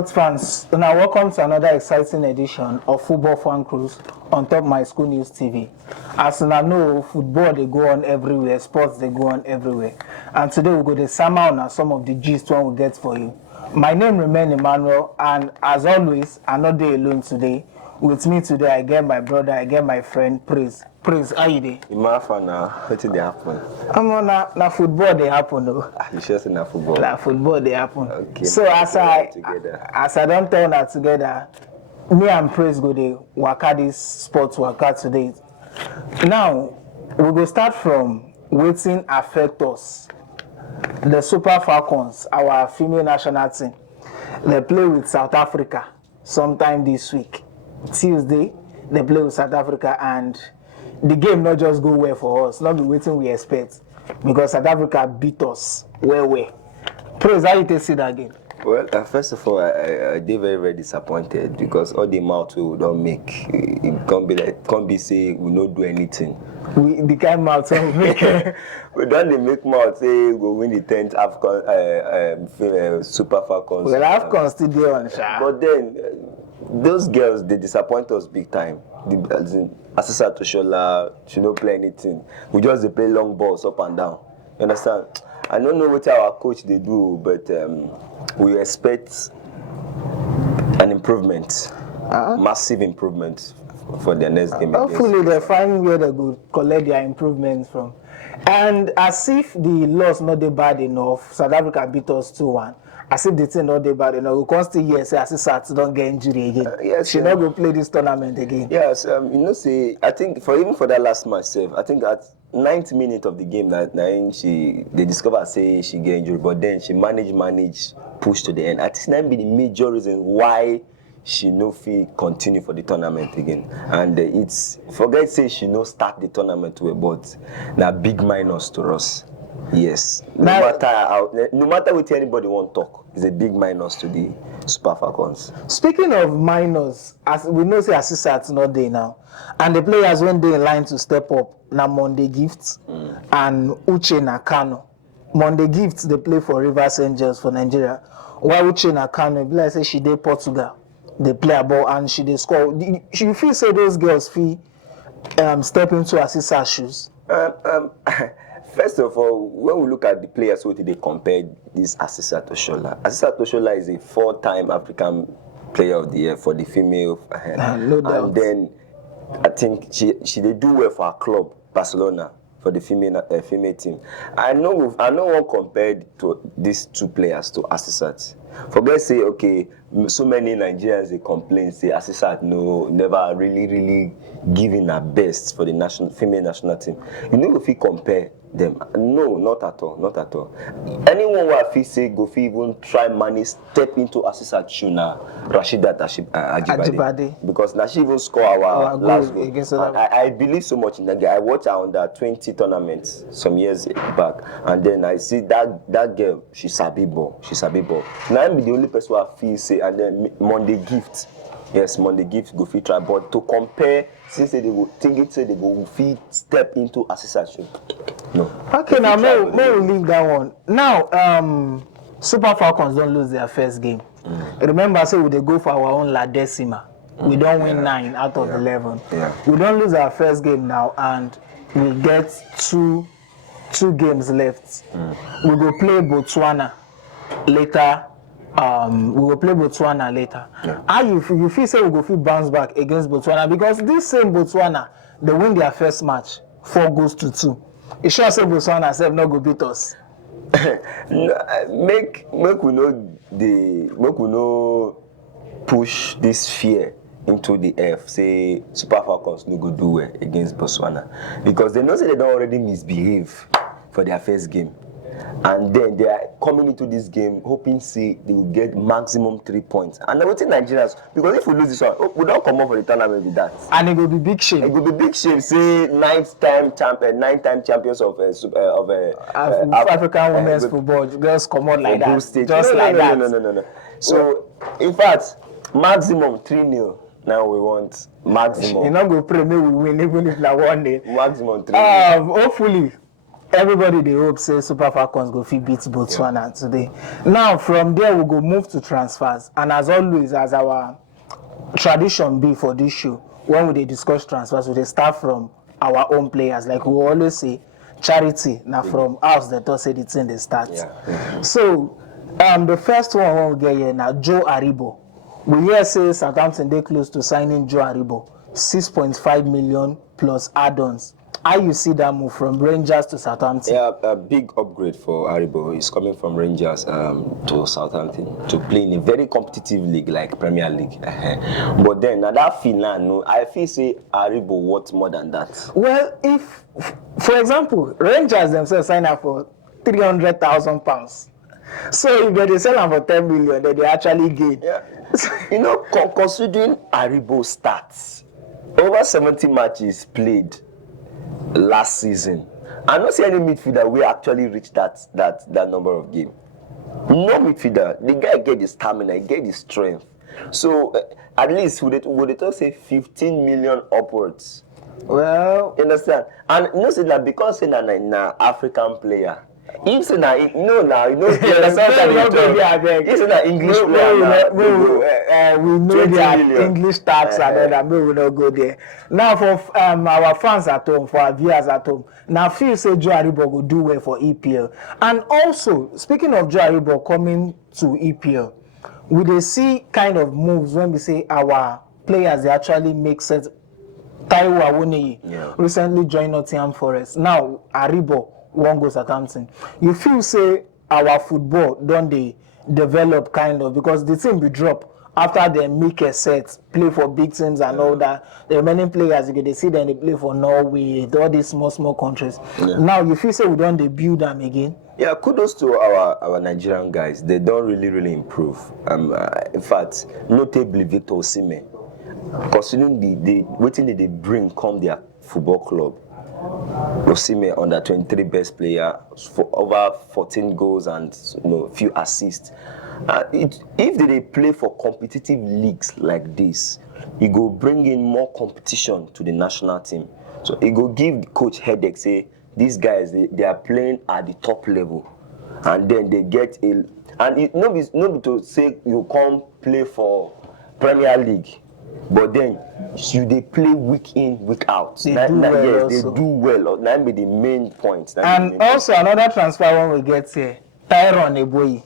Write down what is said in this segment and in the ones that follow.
sports fans, now welcome to another exciting edition of Football Fan Cruise on Top My School News TV. As you know, football they go on everywhere, sports they go on everywhere. And today we go to sum out some of the gist one we get for you. My name remains Emmanuel, and as always, I'm not there alone today. With me today, I get my brother, I get my friend, Praise. Praise, how you dey? What did they happen? I'm on na football they happen though. You sure say na football? Na football they happen. Okay. So as I don't turn that together, me and Praise go dey waka this sports waka today. Now we go start from wetin affect us. The Super Falcons, our female national team, they play with South Africa sometime this week. Tuesday, they play with South Africa, and the game not just go well for us, not be waiting we expect, because South Africa beat us well. Praise, how you take see that game? Well, first of all, I did very disappointed because all the mouth we don't make, it can't be say we don't do anything. We the kind mouth we make. We don't make mouth say we win the 10th Afcon Super Falcons. Well, Afcon still there on sha. But then those girls, they disappoint us big time. Asisa Toshola, she don't play anything. We just play long balls up and down. You understand? I don't know what our coach they do, but we expect an improvement, massive improvement for their next game. Hopefully they find where they go collect their improvements from. And as if the loss not that bad enough, South Africa beat us 2-1. As if the thing not that bad enough, we can't still hear say Asisa don't get injury again. Yes, she not go play this tournament again. Yes, say I think even for that last match, I think at 90 minutes of the game that they discovered say she get injured, but then she managed push to the end. I think that be the major reason why she no fit continue for the tournament again. And it's forget say she no start the tournament well, but na big minus to us. Yes. No matter what anybody want to talk, it's a big minus to the Super Falcons. Speaking of minus, as we know say Asisat's not there now, and the players when they in line to step up, na Monday Gifts and Uche Nakano. Monday Gifts they play for Rivers Angels for Nigeria. While Uche Nakano, like say she did Portugal, they play a ball and she they score. You feel say those girls feel step into Asisat's shoes? First of all, when we look at the players, what they compare this Asisa Toshola. Asisa Toshola is a 4-time African Player of the Year for the female. No doubt. And then I think she did do well for her club, Barcelona, for the female team. I know one compared to these two players to Asisat. Forget say okay, so many Nigerians they complain say Asisat never really giving her best for the female national team. You know if you compare them, no, not at all. Anyone who I feel say go even try money step into Asisat Shuna, Rashidat Ajibade, because now she even score our last goal. I believe so much in that girl. I watched her on that 20 tournaments some years back, and then I see that girl. She sabi ball. Now I'm the only person who I feel say, and then Monday Gift. Yes, Monday Gift go fit try, but to compare, since they go think it say they go fit step into Asisat. No. Okay, now may we leave that one. Now, Super Falcons don't lose their first game. Remember, so they go for our own La Decima. We don't win 9 out of 11. Yeah. We don't lose our first game now, and we get two games left. We go play Botswana later. We will play Botswana later. Yeah. How you feel say we go fit bounce back against Botswana, because this same Botswana they win their first match 4-2. It sure say Botswana self not go beat us. make we no push this fear into the air. Say Super Falcons no go do well against Botswana, because they know say they don't already misbehave for their first game. And then they are coming into this game hoping say they will get maximum 3 points. And I think Nigerians, because if we lose this one, we don't come up for the tournament with that. And it will be big shame. It will be big shame. Say 9-time champions of African women's football. Girls come out like that. Just like that. No. So in fact, maximum 3-0. Now we want maximum. You're not going to pray, maybe we win even if not one day. Maximum 3-0. Hopefully. everybody they hope say Super Falcons go fit beat Botswana today. Now from there we go move to transfers, and as always, as our tradition be for this show, when we dey discuss transfers, we dey start from our own players. Like we always say, charity now from us that talk say the thing they start. So the first one when we get here now, Joe Aribo. We hear say Southampton they close to signing Joe Aribo, 6.5 million plus add-ons. How you see that move from Rangers to Southampton? Yeah, a big upgrade for Aribo. He's coming from Rangers to Southampton to play in a very competitive league like Premier League. But then, now that finance, no, I feel say Aribo worth more than that. Well, if, for example, Rangers themselves sign up for £300,000. So if they sell them for 10 million, then they actually gain. Yeah. You know, considering Aribo stats, over 70 matches played last season, I don't see any midfielder will actually reach that number of games. No midfielder. The guy get the stamina, he get the strength. So at least would they talk say 15 million upwards? Well, you understand? And you know say that because say na African player. If say na no now you know if say na English player we know their English stats and all that. We will not go there. Now for our fans at home, for our viewers at home, now feel say Joe Aribo will do well for EPL. And also speaking of Joe Aribo coming to EPL, we dey see kind of moves when we say our players they actually make sense. Taiwo Awoniyi recently joined Nottingham Forest. Now Aribo won't go Southampton. You feel say our football don't they develop kind of because the team be drop after they make a set, play for big teams and all that. There are many players you get they see them they play for Norway, all these small countries. Now you feel say we don't debut them again. Yeah, kudos to our Nigerian guys. They don't really improve. In fact, notably Victor Osimhen, considering the waiting they bring come their football club. Osimhen under 23 best player for over 14 goals and few assists. If they play for competitive leagues like this, it go bring in more competition to the national team. So it go give the coach headache. Say these guys they are playing at the top level, and then they get a and it no be to say you come play for Premier League. But then they play week in, week out. They do well. That be the main point. Also another transfer when we get here, Tyrone Eboyi,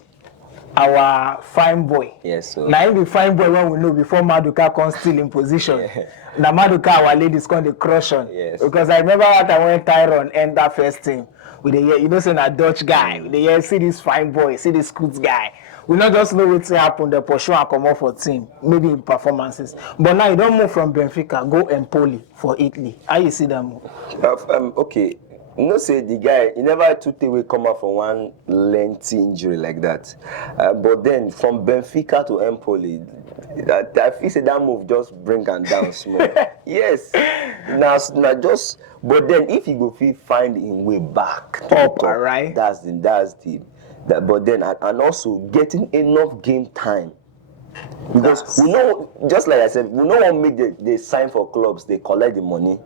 our fine boy. Yes. So. Now he be fine boy when we know before Maduka come still in position. Now Maduka our ladies come to crush on. Yes. Because I remember what I when Tyrone enter first team. With the year, you know, saying a Dutch guy. With the year, see this fine boy, see this Scoots guy. We not just know what's happen, the pursue and come off for team, maybe in performances. But now you don't move from Benfica, go Empoli for Italy. How you see that move? Okay. You know, say the guy, he never took away come out from one lengthy injury like that. But then from Benfica to Empoli, I feel say that move just bring him down small. Yes. Now just, but then if he go find him way back up, all right. That's the. But then and also getting enough game time, because we know, just like I said, we know what make they sign for clubs, they collect the money.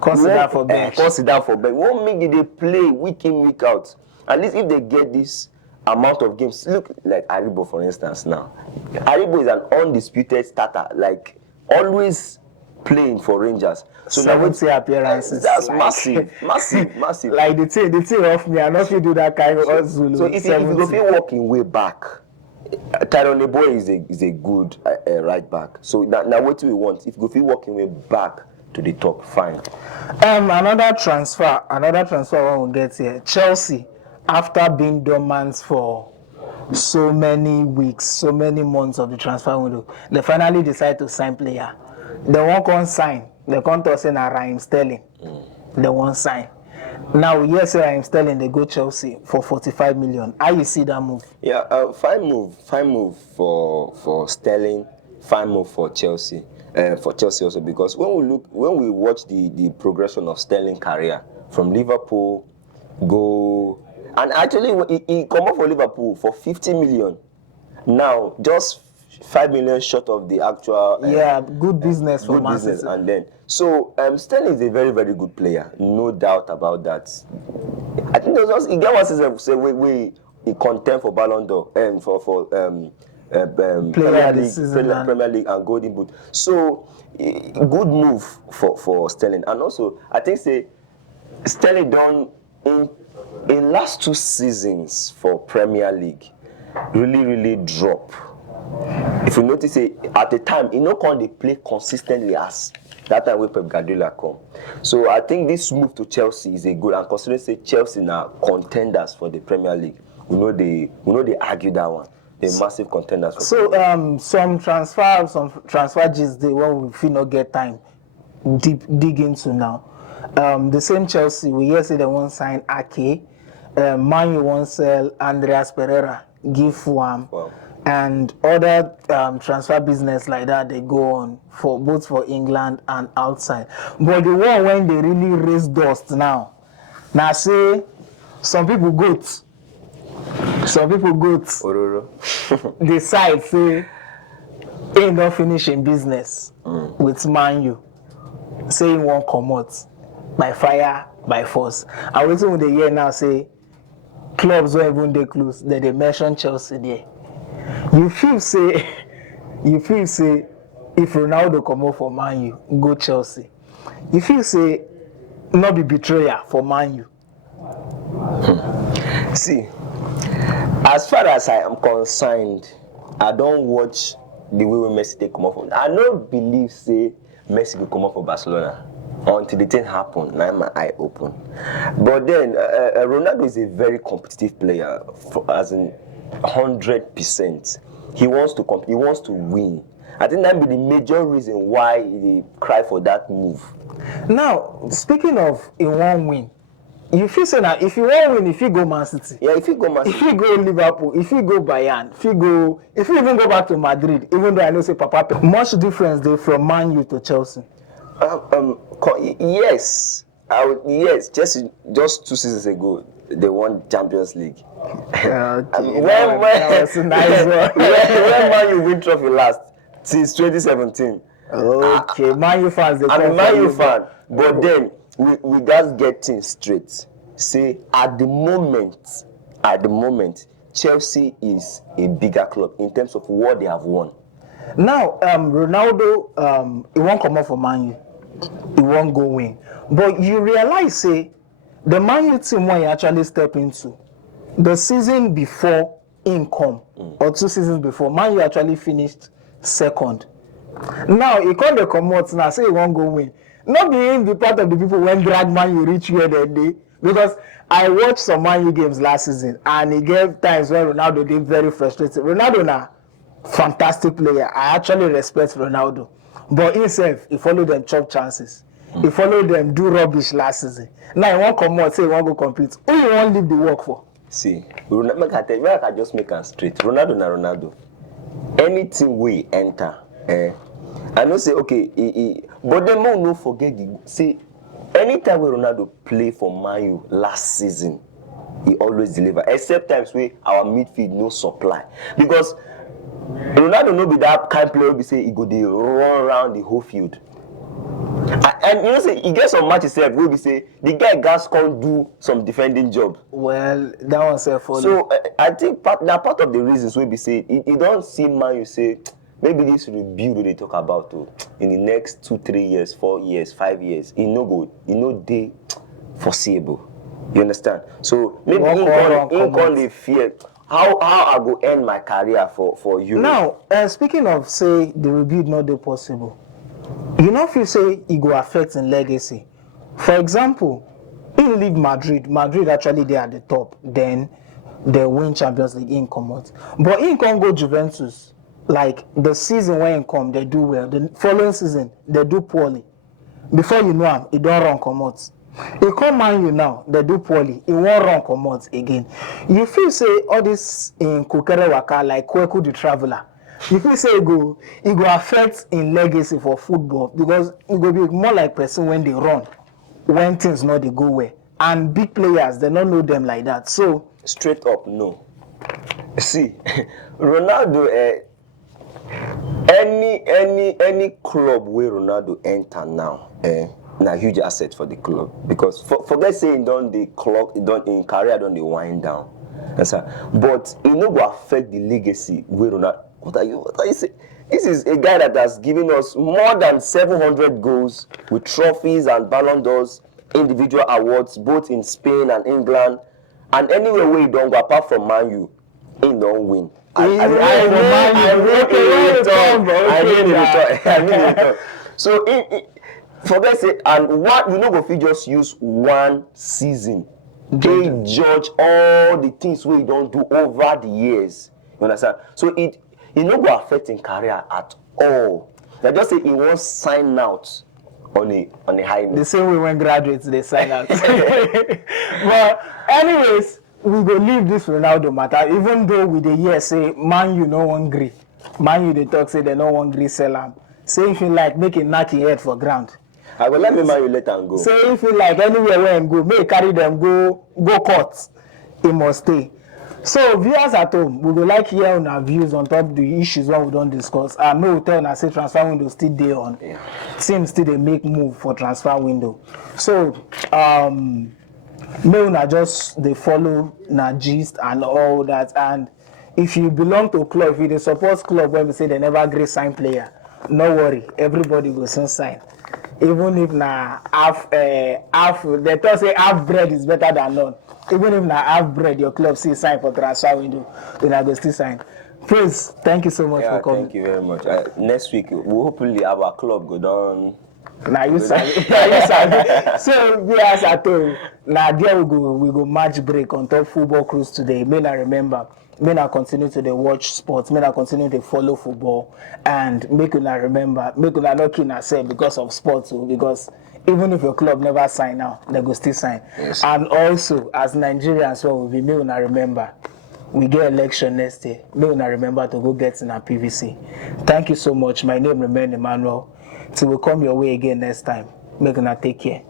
Consider for bench. We won't make they play week in week out. At least if they get this amount of games, look like Aribo for instance. Now Aribo is an undisputed starter, like always playing for Rangers. So 70 appearances. That's like, massive. Like the thing off me, I know if you do that kind of Zulu. So if you go feel walking way back, Tyrone Eboyi is a good right back. So now what do we want? If you go feel walking way back to the top, fine. Another transfer when we get here. Chelsea, after being dormant for so many weeks, so many months of the transfer window, they finally decide to sign player. They won't come sign. They come to us in a Raheem Sterling. They won't sign. Now, yes, Raheem Sterling, they go Chelsea for 45 million. How you see that move? Yeah, fine move for Sterling, fine move for Chelsea. For Chelsea also, because when we watch the progression of Sterling career from Liverpool, and actually he come up for Liverpool for 50 million. Now just 5 million short of the actual. Good business for Man City. And then so Sterling is a very, very good player, no doubt about that. I think there's also, he get one season say we contend for Ballon d'Or for Player of the season and- Premier League and Golden Boot. So good move for Sterling. And also I think say Sterling done in last 2 seasons for Premier League really drop. If you notice at the time he no come dey play consistently as that time when Pep Guardiola come. So I think this move to Chelsea is a good, and considering say Chelsea now contenders for the Premier League, we know they argue that one. They're massive contenders for some transfer gist dey when we fit not get time dig into now. The same Chelsea, we hear say they won't sign Ake, Man U won't sell Andreas Pereira, give Fulham. Wow. And other transfer business like that they go on for both for England and outside. But the one when they really raise dust now say some people goat Ororo. decide say they not finish in business with Man U, say he won't come out by fire by force. And waiting when they hear now say clubs don't even they close, that they mention Chelsea there. You feel say if Ronaldo come out for Man U, go Chelsea. You feel say not be betrayer for Man U. See, as far as I am concerned, I don't watch the way Messi take come off. I don't believe say Messi will come off for Barcelona until the thing happen. Now my eye open. But then Ronaldo is a very competitive player, as in 100%. He wants to win. I think that be the major reason why he cry for that move. Now, speaking of in one win, you feel say now if you want win, if you go Man City, Yeah, if you go Man City, if you go Liverpool, if you go Bayern, if you even go back to Madrid, even though I know say Papa, much difference there from Man U to Chelsea. yes, just 2 seasons ago they won Champions League. Okay, When that was a nice one. when Man U win trophy last since 2017. Okay, Man U fans, they I'm a come Man for U you, fan, but then we just get things straight. Say at the moment, Chelsea is a bigger club in terms of what they have won. Now, Ronaldo, he won't come off for Man U. He won't go win. But you realize, say, the Man U team when he actually step into, the season before income, or 2 seasons before, Man U actually finished second. Now, he can't come out now, say he won't go win. Not being the part of the people when drag Man U reach where they did. Because I watched some Man U games last season, and he gave times when Ronaldo did very frustrated. Ronaldo now, fantastic player. I actually respect Ronaldo. But himself, he followed them chop chances. He followed them do rubbish last season. Now he won't come out, say he won't go compete. Who you won't leave the work for? See, Ronaldo, I just make him straight. Ronaldo. Anything we enter, I know say okay, but then no forget see, anytime when Ronaldo play for Man U last season, he always deliver. Except times where our midfield no supply, because Ronaldo no be that kind of player we say he go dey run around the whole field. And you know say he get some matches where we say the guy gas can't do some defending job. Well, that one's a follow. So I think part of the reasons we be say you don't see Man you say maybe this rebuild they talk about in the next 2, 3 years, 4 years, 5 years, they foreseeable. You understand? So maybe in the fear how I go end my career for you. Now, speaking of say the rebuild not be possible, you know if you say it go affect in legacy. For example, in leave Madrid actually they at the top, then they win Champions League in come out. But in can go Juventus, like the season when come they do well, the following season they do poorly. Before you know him, it don't run come out. He come Man U now, they do poorly, it won't run come out again. You feel say all this in Kukere Waka like Kweku the Traveler. You feel say it go affect in legacy for football because it go be more like person when they run, when things not they go well. And big players, they don't know them like that. So straight up, no. See, Ronaldo, any club where Ronaldo enter now, na huge asset for the club because forget saying don the clock don in career don dey wind down. Yes, sir. But it no go affect the legacy wey Ronaldo. What are you saying? This is a guy that has given us more than 700 goals with trophies and Ballon d'Ors, individual awards both in Spain and England, and anywhere where he don't go apart from Man U, he don't win. I mean, so forget it, and what we no go fit just use one season. They judge all the things we don't do over the years. You understand? So it no go affect in career at all. They just say he won't sign out on a high note. The same way when graduates they sign out. But anyways, we go leave this Ronaldo matter. Even though we the year say Man U no one gree. Man U they talk say they no one gree sell him. Say if you like make a knock him head for ground. I will let me Man U let him go. Say if you like anywhere where him go, may carry them go court. He must stay. So viewers at home, we would like hear on our views on top the issues what we don't discuss. And may we tell and say transfer window still day on. Yeah. Teams still they make move for transfer window. So may una just they follow na gist and all that. And if you belong to a club, if you the support club where we say they never grade sign player, no worry, everybody will soon sign. Even if na half they talk say half bread is better than none. Even if na half bread, your club still sign for transfer window, then I go still sign. Prince, thank you so much for coming. Thank you very much. Next week, we'll hopefully have our club go down. Now you sabi. So viewers at home, now there we go match break on top football cruise today. May I remember. May I continue to watch sports. May I continue to follow football, and make una remember. Make una not kill yourself because of sports, because even if your club never sign now, they go still sign. Yes. And also, as Nigerians, well, we may una remember. We get election next year. May una remember to go get in our PVC. Thank you so much. My name remains Emmanuel. Till we come your way again next time. Make una take care.